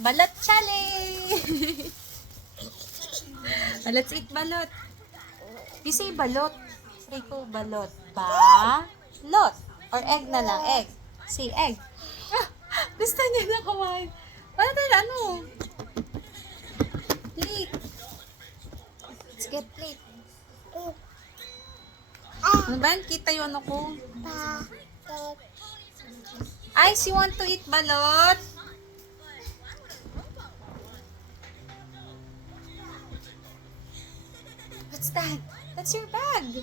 Balot challenge! Let's eat balot. You say balot. Rico, balot. Balot. Or egg na lang. Egg. Say egg. Gusto niya na kumain. Wala tayo, ano? Plate. Let's get plate. Ano ba yan? Kita yung ano ko. Ice, you want to eat balot? What's that? That's your bag.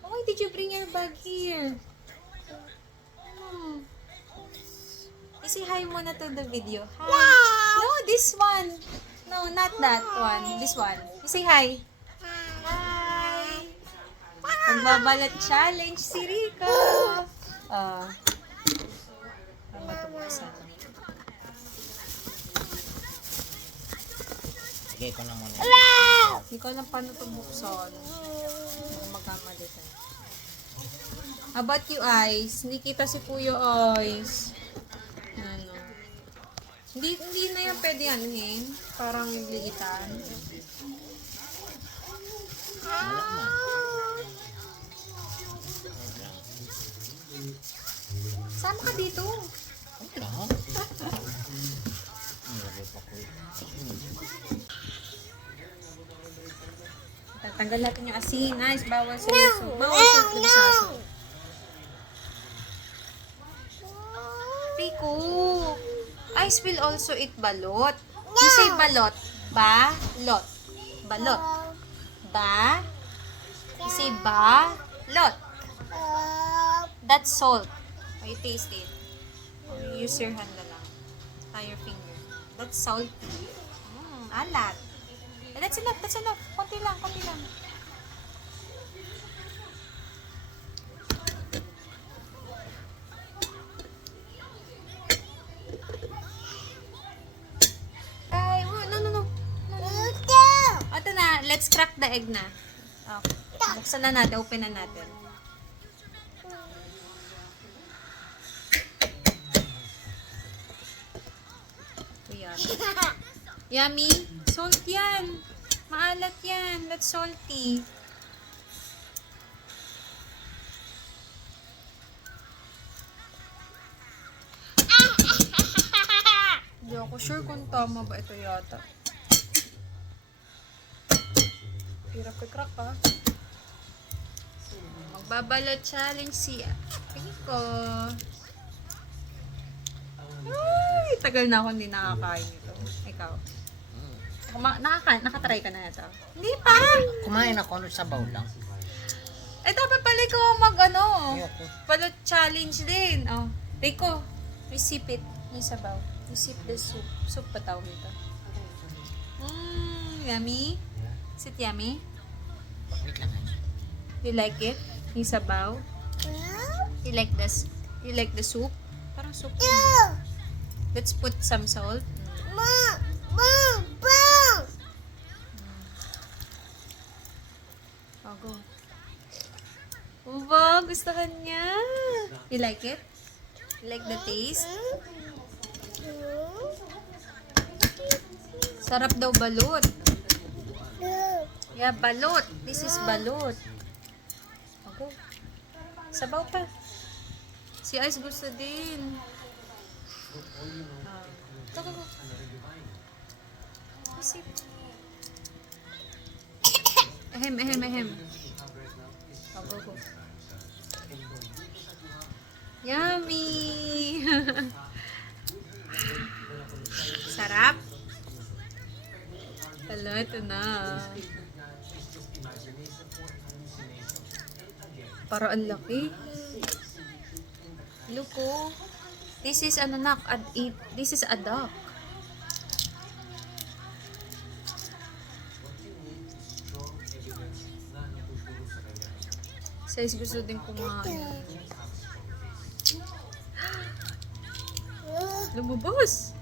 Why did you bring your bag here? You say hi muna to the video. Hi. No, this one. No, not that one. This one. You say hi. Hi. Magbabalat challenge si Rico. Sige ko na muna. Hindi ko alam paano ito buksan. Magkamali tayo. How about you, Ice? Hindi kita si Kuya Ice. Ano? Hindi na yan pwede anuhin. Parang liitan. Sama ka dito. Wala. Tatanggal natin yung asin. Ice, bawal sa luso. Bawal sa lusaso. Rico, Ice will also eat balot. You say balot. Balot. Balot. You say balot. That's salt. Oh, you taste it. Oh, you use your hand na lang. Tie your finger. That's salty. Alat. That's enough. That's enough. Konti lang. Konti lang. Ay, no. Ito na. Let's crack the egg na. Okay. Buksan na natin. Open na natin. Yummy. Salt yan. Maalat yan. That's salty. Hindi ako sure kung tama ba ito yata. Hirap ka-crack ha. Magbabalot challenge si Rico. Ay, tagal na ako hindi nakakain ito. Ikaw. Nakatry ka na ito? Hindi pa! Kumain ako ano sa bowl lang. Eh, dapat pala ko balot challenge din. Oh. Rico, receive it. Yung sabaw. Receive the soup. Soup pa tawag ito. Yummy. Is it yummy? Wait lang. You like it? Yung sabaw? You like the soup? Parang soup. Let's put some salt. Oh, go. Oh, wow, gustuhan niya. You like it? You like the taste? Sarap daw balot. Yeah, balot. This is balot. Oh, go. Sabaw pa. Si Ice gusto din. Go. Isip. Ehem. Oh, go. Yummy! Sarap? Hala, ito na. Para ang laki. Look, oh. This is this is a duck. Size gusto din kumain. Lumabas!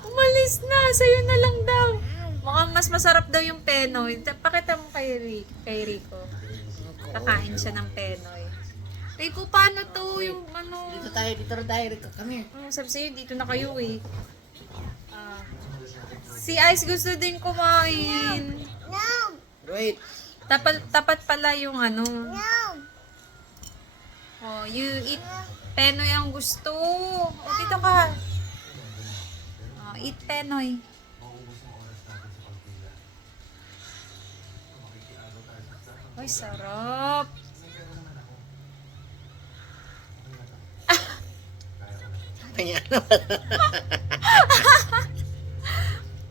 Umalis na! Sa'yo na lang daw. Mukhang mas mas masarap daw yung Penoy. Pakita mo kay Rico. Kakain siya ng Penoy. Rico, paano to? Yung ano? Dito tayo, dito kami. Sabi sa'yo, dito na kayo eh. Si Ice gusto din kumain. Wait. Tapat pala yung ano. Oh, you eat Penoy ang gusto. Oh, dito ka. Oh, eat Penoy. Ay, sarap. Kanya naman.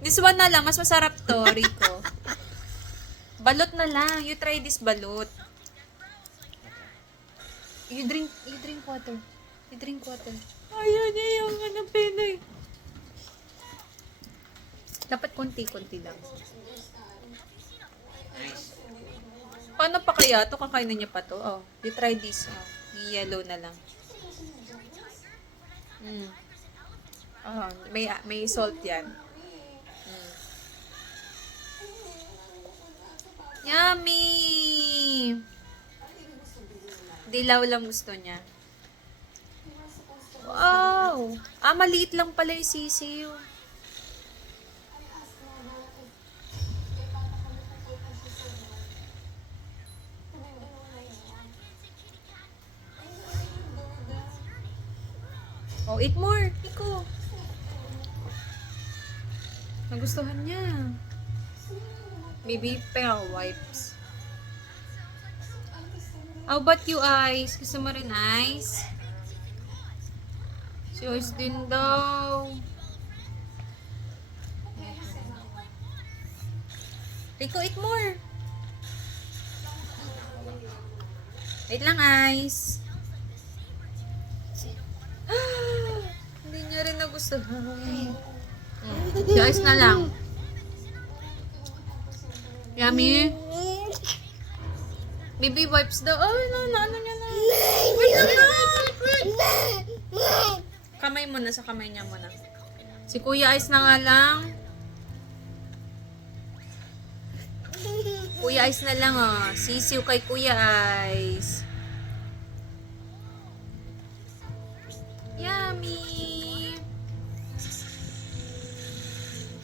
This one na lang. Mas masarap to, Rico. Balot na lang. You try this balot. You drink water. You drink water. Ayaw niya yung ano, Penoy. Dapat konti-konti lang. Paano pa kaya to? Kakainin niya pa to. Oh, you try this. Oh, yellow na lang. Oh, may salt yan. Yummy! Dilaw lang gusto niya. Wow! Maliit lang pala yung sisiw. Oh, eat more. Iko. Nagustuhan niya. Maybe pearl wipes. How about you, Ice? Gusto mo rin, Ice? Si Ice din daw. Rico, eat more. Wait lang, Ice. Hindi niya rin nagustuhan. Si Ice na lang. Yummy. Baby wipes daw. Oh, ano niya na. Wait lang. Kamay muna, sa kamay niya muna. Si Kuya Ice na nga lang. Kuya Ice na lang, oh. Sisiw kay Kuya Ice. Yummy.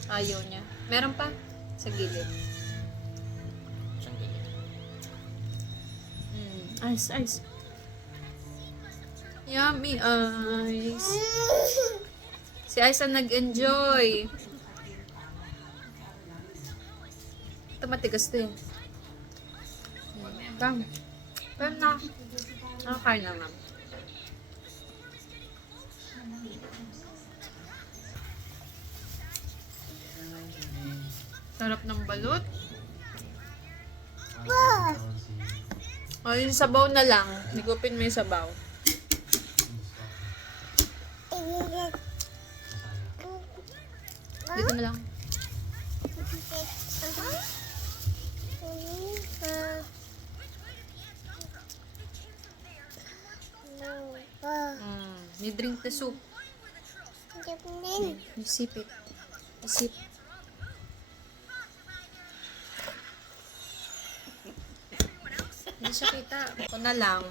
Ayaw niya. Meron pa? Sa gilid. Ice. Yummy, Ice. Si Ice ang nag-enjoy. Ito matigas to yun. Bang. Pero na. Nakakain naman. Sarap ng balut. O, yung sabaw na lang. Higupin mo yung sabaw. Dito na lang. You drink the soup. You sip it. You sip. Hindi siya kita. Ako na lang.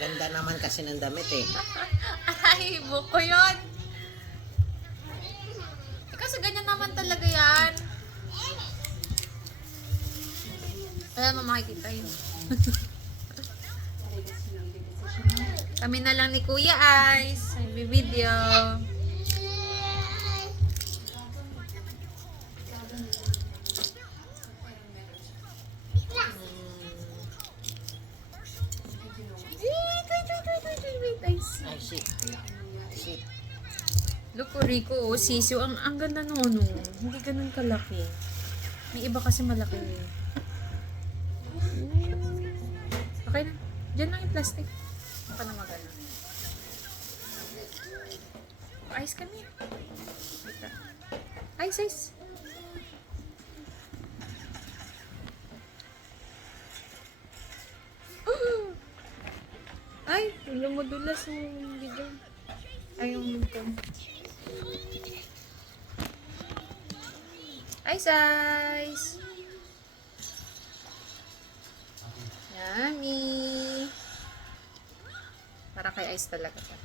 Ganda naman kasi ng damit eh. Ay, buko yun. Kasi ganyan naman talaga yan. Wala mo makikita yun. Kami na lang ni Kuya Ice. Nagbibideo. Ay, sit. Look, Rico, oh, sisiw. Ang ganda no, no. Hindi ganun kalaki. May iba kasi malaki. Okay na. Diyan lang yung plastic. Baka na magana. Ice kami. Ice. Ay, lumod madulas yung video. Ay, yung phone. Ice, ice! Yummy! Para kay ice talaga ta.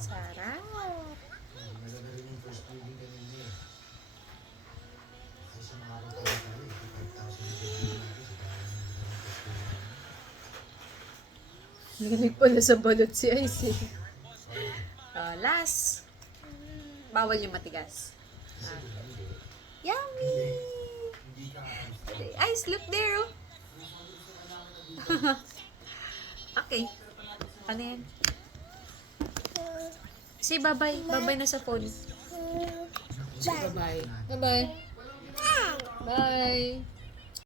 Sarap! Galing pala sa balot si Ice eh. Last. Bawal yung matigas. Yummy! Ice, look there oh. Okay. Ano yan? Say bye-bye. Bye-bye na sa phone. Say bye-bye. Bye-bye. Bye.